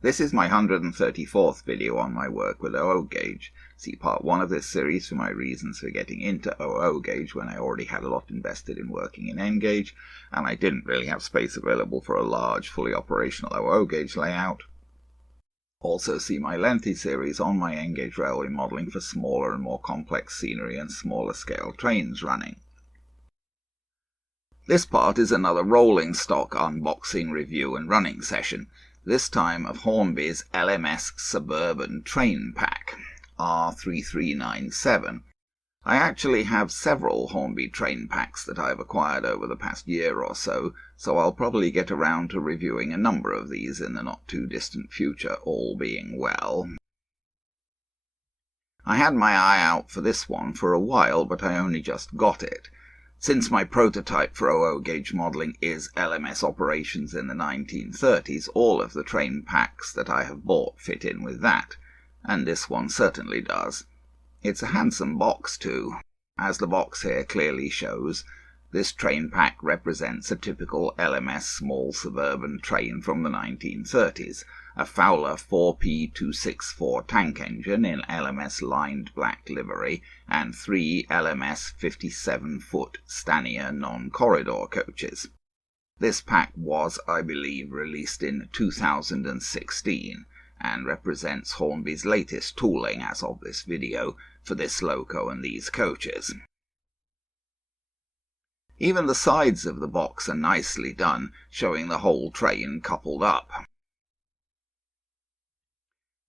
This is my 134th video on my work with OO gauge. See part 1 of this series for my reasons for getting into OO gauge when I already had a lot invested in working in N gauge, and I didn't really have space available for a large, fully operational OO gauge layout. Also see my lengthy series on my N gauge railway modelling for smaller and more complex scenery and smaller scale trains running. This part is another rolling stock unboxing, review and running session, this time of Hornby's LMS Suburban train pack, R3397. I actually have several Hornby train packs that I've acquired over the past year or so I'll probably get around to reviewing a number of these in the not too distant future, all being well. I had my eye out for this one for a while, but I only just got it. Since my prototype for OO gauge modelling is LMS operations in the 1930s, all of the train packs that I have bought fit in with that, and this one certainly does. It's a handsome box too. As the box here clearly shows, this train pack represents a typical LMS small suburban train from the 1930s, a Fowler 4P264 tank engine in LMS lined black livery, and 3 LMS 57-foot Stanier non-corridor coaches. This pack was, I believe, released in 2016, and represents Hornby's latest tooling as of this video for this loco and these coaches. Even the sides of the box are nicely done, showing the whole train coupled up.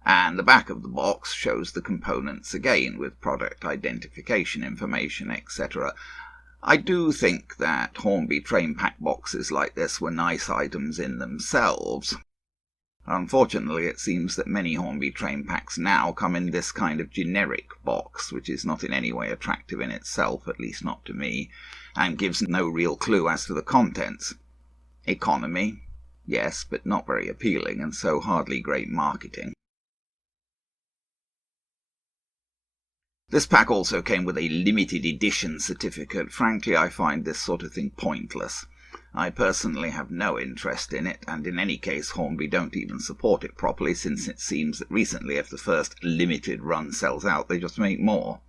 And the back of the box shows the components again, with product identification information, etc. I do think that Hornby train pack boxes like this were nice items in themselves. Unfortunately, it seems that many Hornby train packs now come in this kind of generic box, which is not in any way attractive in itself, at least not to me, and gives no real clue as to the contents. Economy, yes, but not very appealing, and so hardly great marketing. This pack also came with a limited edition certificate. Frankly, I find this sort of thing pointless. I personally have no interest in it, and in any case Hornby don't even support it properly, since it seems that recently if the first limited run sells out, they just make more.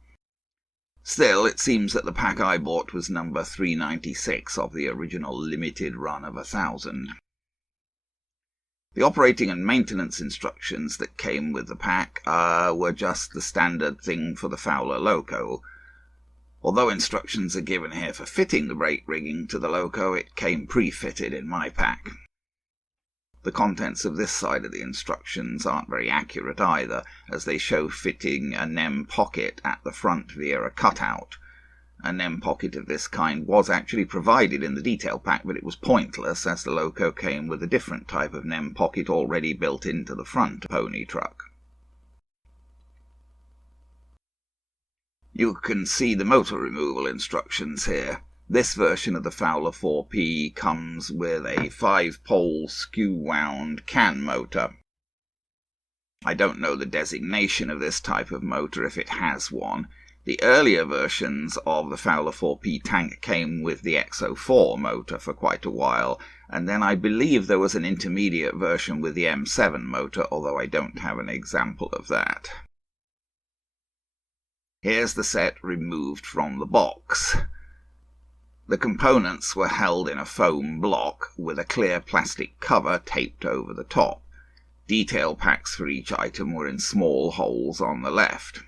Still, it seems that the pack I bought was number 396 of the original limited run of 1,000. The operating and maintenance instructions that came with the pack were just the standard thing for the Fowler loco. Although instructions are given here for fitting the brake rigging to the loco, it came pre-fitted in my pack. The contents of this side of the instructions aren't very accurate either, as they show fitting a NEM pocket at the front via a cutout. A NEM pocket of this kind was actually provided in the detail pack, but it was pointless as the loco came with a different type of NEM pocket already built into the front pony truck. You can see the motor removal instructions here. This version of the Fowler 4P comes with a 5-pole skew-wound can motor. I don't know the designation of this type of motor if it has one. The earlier versions of the Fowler 4P tank came with the XO4 motor for quite a while, and then I believe there was an intermediate version with the M7 motor, although I don't have an example of that. Here's the set removed from the box. The components were held in a foam block with a clear plastic cover taped over the top. Detail packs for each item were in small holes on the left.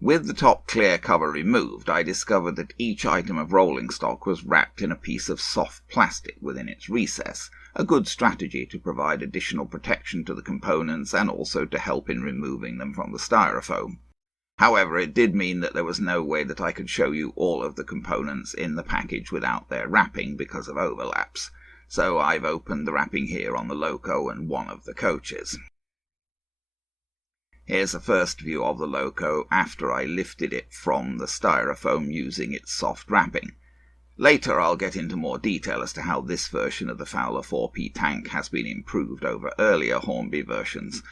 With the top clear cover removed, I discovered that each item of rolling stock was wrapped in a piece of soft plastic within its recess, a good strategy to provide additional protection to the components and also to help in removing them from the styrofoam. However, it did mean that there was no way that I could show you all of the components in the package without their wrapping because of overlaps, so I've opened the wrapping here on the loco and one of the coaches. Here's a first view of the loco after I lifted it from the styrofoam using its soft wrapping. Later I'll get into more detail as to how this version of the Fowler 4P tank has been improved over earlier Hornby versions,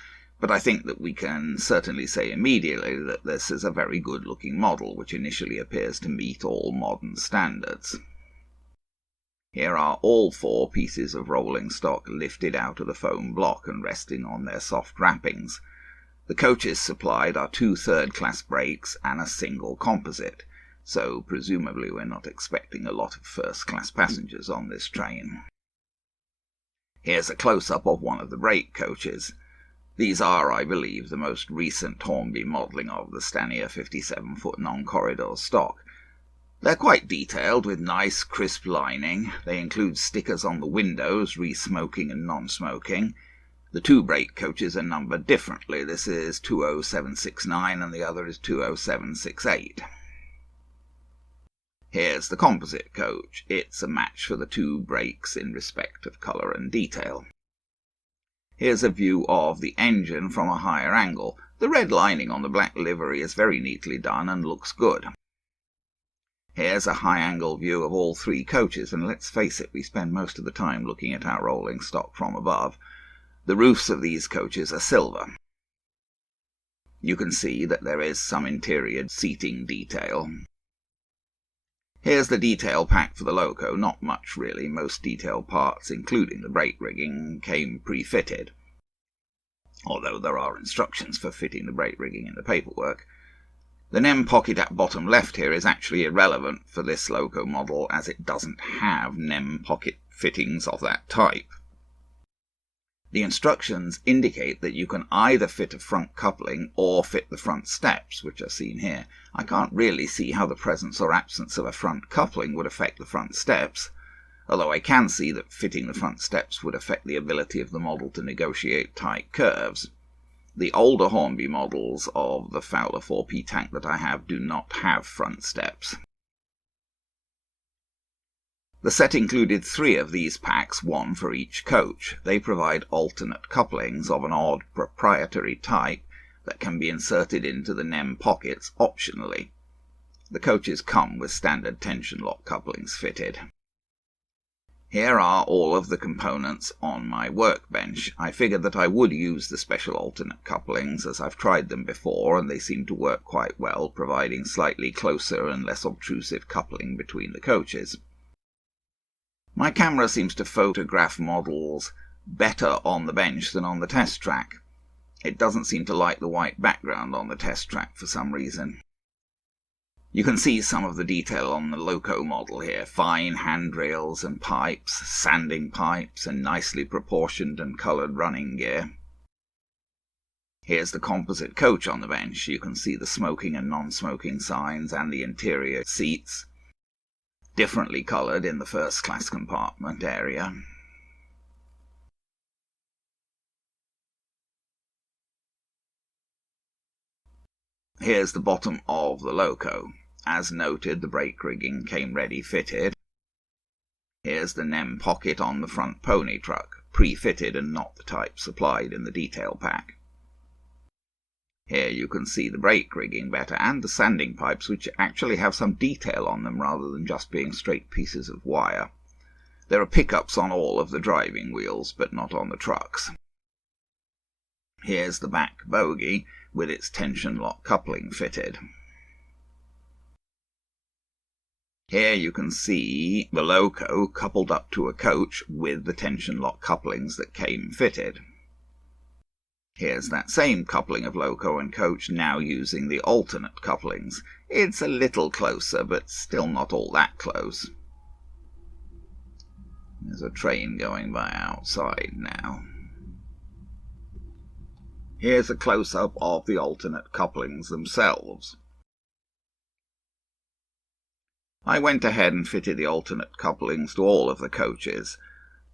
but I think that we can certainly say immediately that this is a very good looking model which initially appears to meet all modern standards. Here are all 4 pieces of rolling stock lifted out of the foam block and resting on their soft wrappings. The coaches supplied are 2 third-class brakes and a single composite, so presumably we're not expecting a lot of first-class passengers on this train. Here's a close-up of one of the brake coaches. These are, I believe, the most recent Hornby modelling of the Stanier 57-foot non-corridor stock. They're quite detailed, with nice crisp lining. They include stickers on the windows, re-smoking and non-smoking. The 2 brake coaches are numbered differently. This is 20769 and the other is 20768. Here's the composite coach. It's a match for the 2 brakes in respect of colour and detail. Here's a view of the engine from a higher angle. The red lining on the black livery is very neatly done and looks good. Here's a high-angle view of all 3 coaches, and let's face it, we spend most of the time looking at our rolling stock from above. The roofs of these coaches are silver. You can see that there is some interior seating detail. Here's the detail pack for the loco. Not much really. Most detail parts, including the brake rigging, came pre-fitted, although there are instructions for fitting the brake rigging in the paperwork. The NEM pocket at bottom left here is actually irrelevant for this loco model, as it doesn't have NEM pocket fittings of that type. The instructions indicate that you can either fit a front coupling or fit the front steps, which are seen here. I can't really see how the presence or absence of a front coupling would affect the front steps, although I can see that fitting the front steps would affect the ability of the model to negotiate tight curves. The older Hornby models of the Fowler 4P tank that I have do not have front steps. The set included 3 of these packs, 1 for each coach. They provide alternate couplings of an odd proprietary type that can be inserted into the NEM pockets optionally. The coaches come with standard tension lock couplings fitted. Here are all of the components on my workbench. I figured that I would use the special alternate couplings, as I've tried them before and they seem to work quite well, providing slightly closer and less obtrusive coupling between the coaches. My camera seems to photograph models better on the bench than on the test track. It doesn't seem to like the white background on the test track for some reason. You can see some of the detail on the loco model here. Fine handrails and pipes, sanding pipes, and nicely proportioned and coloured running gear. Here's the composite coach on the bench. You can see the smoking and non-smoking signs and the interior seats, differently coloured in the first class compartment area. Here's the bottom of the loco. As noted, the brake rigging came ready fitted. Here's the NEM pocket on the front pony truck, pre-fitted and not the type supplied in the detail pack. Here you can see the brake rigging better, and the sanding pipes, which actually have some detail on them rather than just being straight pieces of wire. There are pickups on all of the driving wheels, but not on the trucks. Here's the back bogie with its tension lock coupling fitted. Here you can see the loco coupled up to a coach with the tension lock couplings that came fitted. Here's that same coupling of loco and coach, now using the alternate couplings. It's a little closer, but still not all that close. There's a train going by outside now. Here's a close-up of the alternate couplings themselves. I went ahead and fitted the alternate couplings to all of the coaches.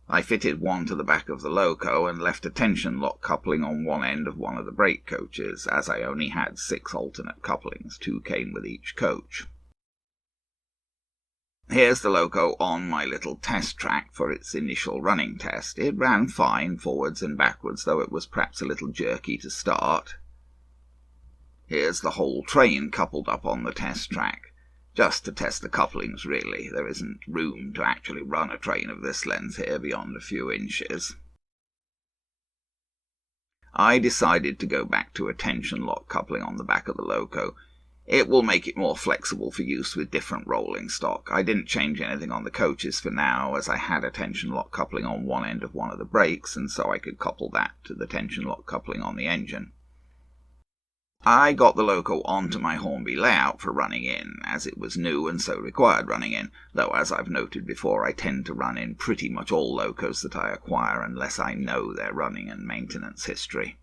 I fitted one to the back of the loco and left a tension lock coupling on one end of one of the brake coaches, as I only had 6 alternate couplings. 2 came with each coach. Here's the loco on my little test track for its initial running test. It ran fine, forwards and backwards, though it was perhaps a little jerky to start. Here's the whole train coupled up on the test track. Just to test the couplings, really. There isn't room to actually run a train of this length here beyond a few inches. I decided to go back to a tension lock coupling on the back of the loco. It will make it more flexible for use with different rolling stock. I didn't change anything on the coaches for now, as I had a tension lock coupling on one end of one of the brakes, and so I could couple that to the tension lock coupling on the engine. I got the loco onto my Hornby layout for running in, as it was new and so required running in, though as I've noted before I tend to run in pretty much all locos that I acquire unless I know their running and maintenance history.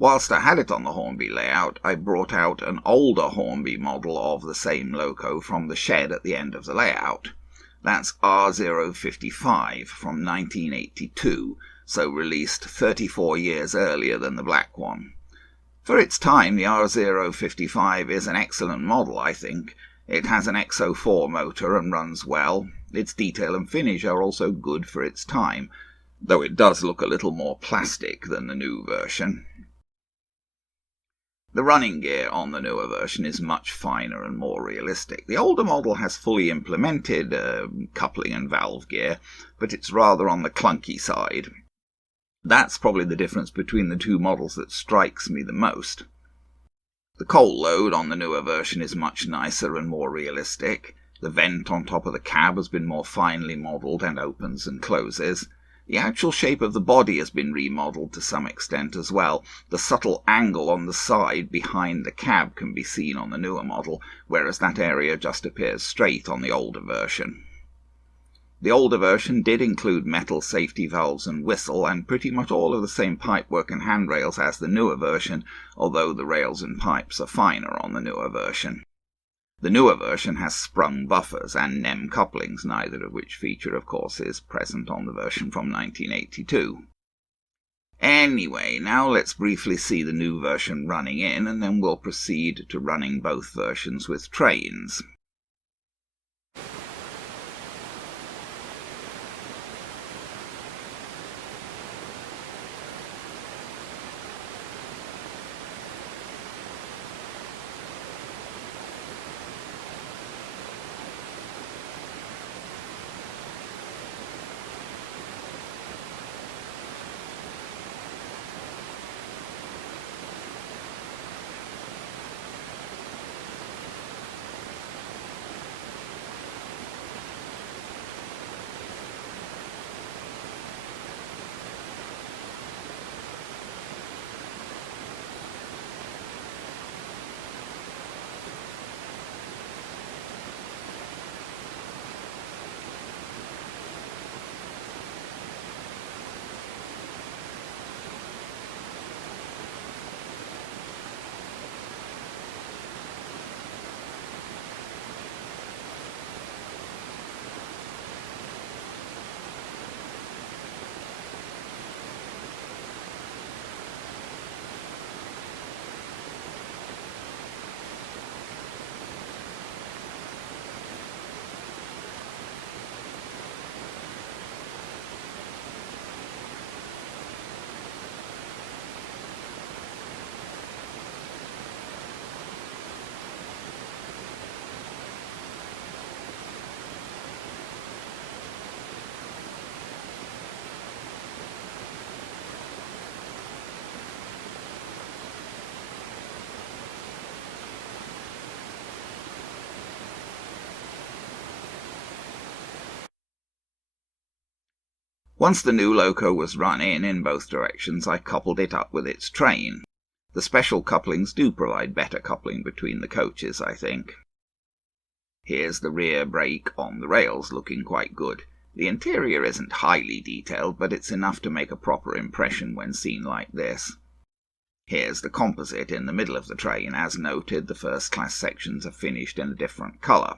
Whilst I had it on the Hornby layout, I brought out an older Hornby model of the same loco from the shed at the end of the layout. That's R055 from 1982, so released 34 years earlier than the black one. For its time, the R055 is an excellent model, I think. It has an X04 motor and runs well. Its detail and finish are also good for its time, though it does look a little more plastic than the new version. The running gear on the newer version is much finer and more realistic. The older model has fully implemented coupling and valve gear, but it's rather on the clunky side. That's probably the difference between the two models that strikes me the most. The coal load on the newer version is much nicer and more realistic. The vent on top of the cab has been more finely modelled and opens and closes. The actual shape of the body has been remodelled to some extent as well. The subtle angle on the side behind the cab can be seen on the newer model, whereas that area just appears straight on the older version. The older version did include metal safety valves and whistle, and pretty much all of the same pipework and handrails as the newer version, although the rails and pipes are finer on the newer version. The newer version has sprung buffers and NEM couplings, neither of which feature, of course, is present on the version from 1982. Anyway, now let's briefly see the new version running in, and then we'll proceed to running both versions with trains. Once the new loco was run in both directions, I coupled it up with its train. The special couplings do provide better coupling between the coaches, I think. Here's the rear brake on the rails, looking quite good. The interior isn't highly detailed, but it's enough to make a proper impression when seen like this. Here's the composite in the middle of the train. As noted, the first-class sections are finished in a different colour.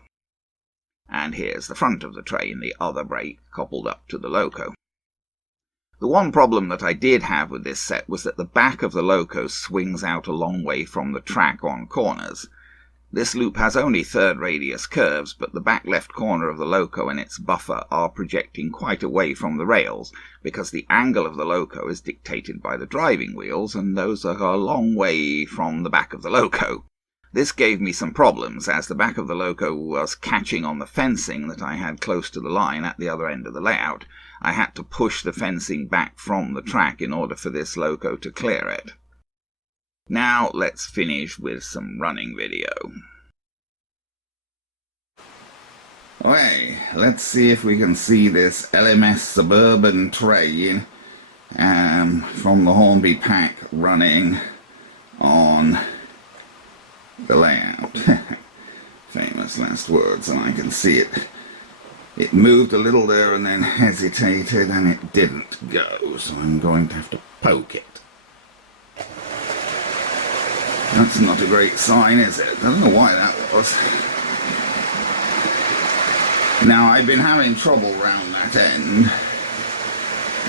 And here's the front of the train, the other brake coupled up to the loco. The one problem that I did have with this set was that the back of the loco swings out a long way from the track on corners. This loop has only third radius curves, but the back left corner of the loco and its buffer are projecting quite away from the rails, because the angle of the loco is dictated by the driving wheels, and those are a long way from the back of the loco. This gave me some problems, as the back of the loco was catching on the fencing that I had close to the line at the other end of the layout. I had to push the fencing back from the track in order for this loco to clear it. Now let's finish with some running video. Okay, let's see if we can see this LMS Suburban train from the Hornby pack running on the layout. Famous last words, and I can see it. It moved a little there and then hesitated, and it didn't go, so I'm going to have to poke it. That's not a great sign, is it? I don't know why that was. Now, I've been having trouble round that end,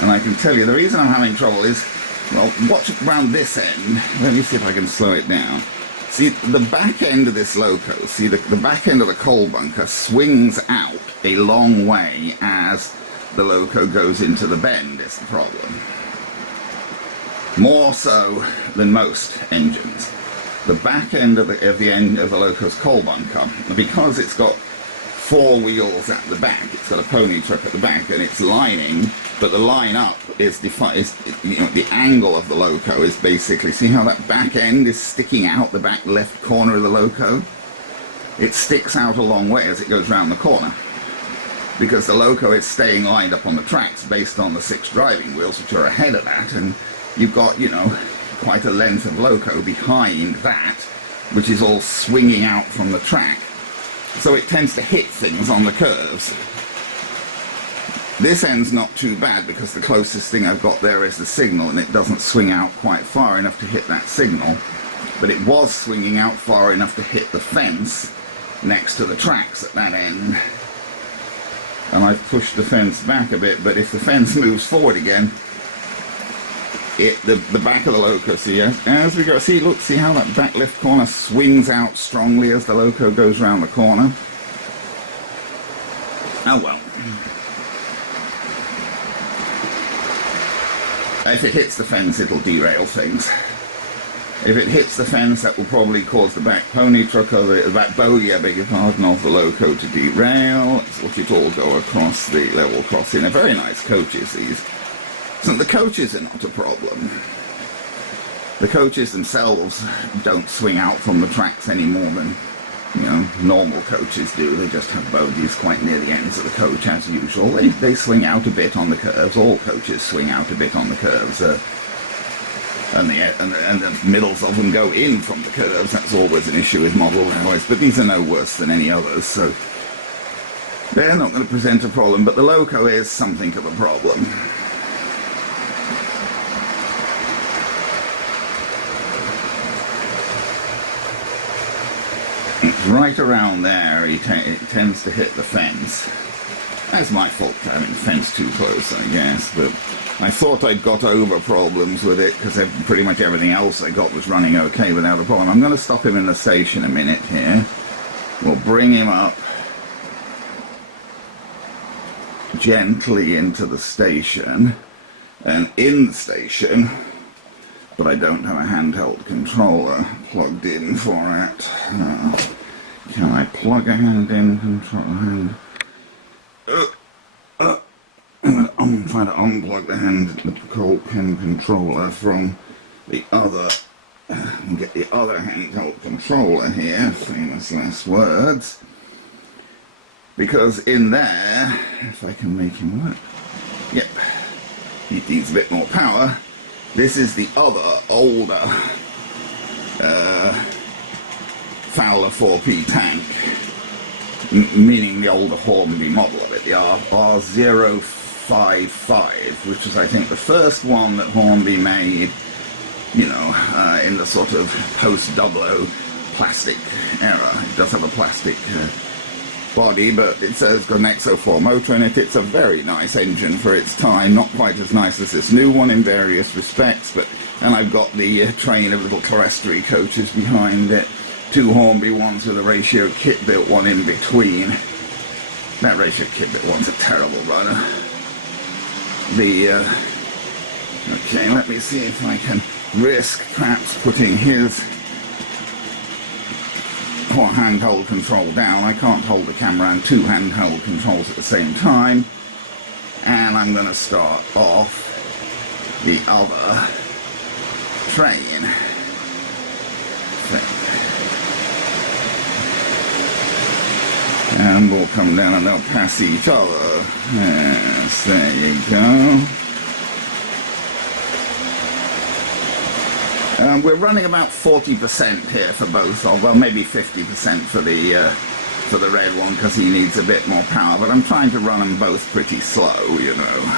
and I can tell you the reason I'm having trouble is, well, watch around this end. Let me see if I can slow it down. See, the back end of this loco, see, the back end of the coal bunker swings out a long way as the loco goes into the bend, is the problem. More so than most engines. The back end of the end of the loco's coal bunker, because it's got four wheels at the back, it's got a pony truck at the back, and it's lining, but the line up is you know, the angle of the loco is basically, see how that back end is sticking out the back left corner of the loco? It sticks out a long way as it goes round the corner, because the loco is staying lined up on the tracks based on the 6 driving wheels which are ahead of that, and you've got, you know, quite a length of loco behind that, which is all swinging out from the track. So it tends to hit things on the curves. This end's not too bad because the closest thing I've got there is the signal, and it doesn't swing out quite far enough to hit that signal. But it was swinging out far enough to hit the fence next to the tracks at that end. And I've pushed the fence back a bit, but if the fence moves forward again, the back of the loco, see, as we go, see, look, see how that back left corner swings out strongly as the loco goes round the corner? Oh well. If it hits the fence, it'll derail things. If it hits the fence, that will probably cause the back pony truck, or the back bogie, I beg your pardon, of the loco to derail. Let's watch it all go across the level crossing. They're very nice coaches, these. So the coaches are not a problem. The coaches themselves don't swing out from the tracks any more than, you know, normal coaches do. They just have bogies quite near the ends of the coach as usual. They swing out a bit on the curves. All coaches swing out a bit on the curves. And the middles of them go in from the curves. That's always an issue with model railways, but these are no worse than any others, so they're not going to present a problem, but the loco is something of a problem. Right around there, it tends to hit the fence. That's my fault for having the fence too close, I guess, but I thought I'd got over problems with it, because pretty much everything else I got was running okay without a problem. I'm going to stop him in the station a minute here. We'll bring him up gently into the station, and in the station, but I don't have a handheld controller plugged in for it. Can I plug a hand-in controller? I'm trying to unplug the hand controller from the other, and get the other handheld controller here, famous last words, because in there, if I can make him work, yep, he needs a bit more power. This is the other, older Fowler 4P tank, meaning the older Hornby model of it, the R055, which is, I think, the first one that Hornby made, you know, in the sort of post-00 plastic era. It does have a plastic body, but it's got an X04 motor in it. It's a very nice engine for its time, not quite as nice as this new one in various respects, but, and I've got the train of little clerestory coaches behind it. 2 Hornby ones with a ratio kit built one in between. That ratio kit built one's a terrible runner. Okay, let me see if I can risk perhaps putting his handheld control down. I can't hold the camera and 2 handheld controls at the same time. And I'm going to start off the other train. And we'll come down and they'll pass each other. Yes, there you go. We're running about 40% here for both of, well, maybe 50% for the red one because he needs a bit more power, but I'm trying to run them both pretty slow, you know.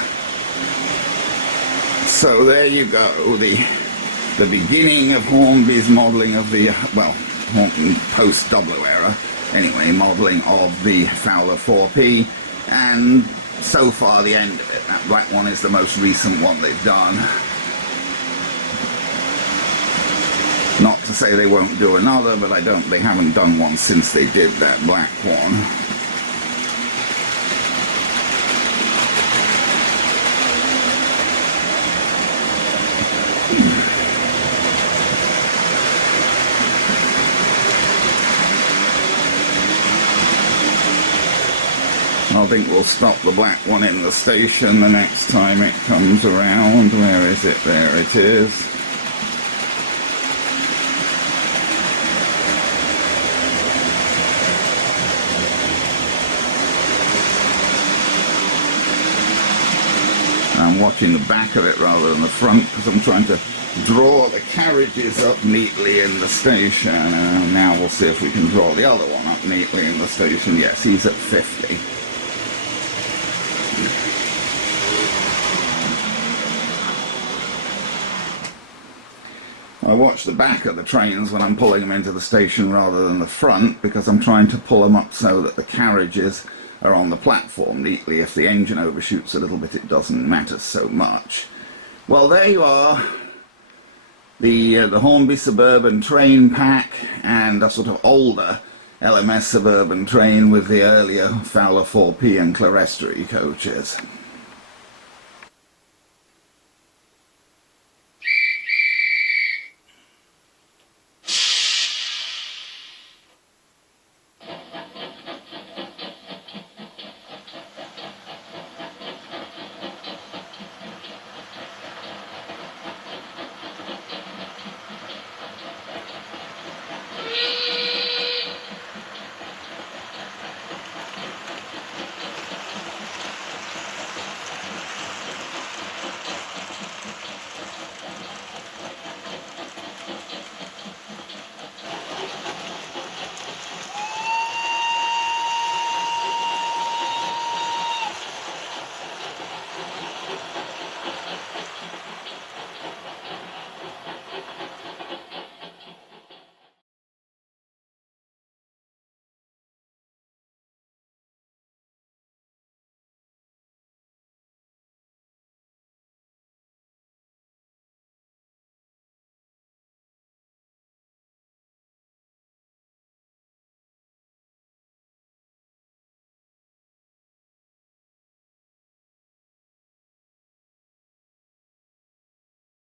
So there you go, the beginning of Hornby's modelling of the, well, post-W era, anyway, modelling of the Fowler 4P, and so far the end of it. That black one is the most recent one they've done. Not to say they won't do another, but they haven't done one since they did that black one. I think we'll stop the black one in the station the next time it comes around. Where is it? There it is. I'm watching the back of it rather than the front because I'm trying to draw the carriages up neatly in the station. Now we'll see if we can draw the other one up neatly in the station. Yes, he's at 50. I watch the back of the trains when I'm pulling them into the station rather than the front because I'm trying to pull them up so that the carriages are on the platform neatly. If the engine overshoots a little bit, it doesn't matter so much. Well, there you are. The Hornby Suburban train pack and a sort of older LMS Suburban train with the earlier Fowler 4P and Clerestory coaches.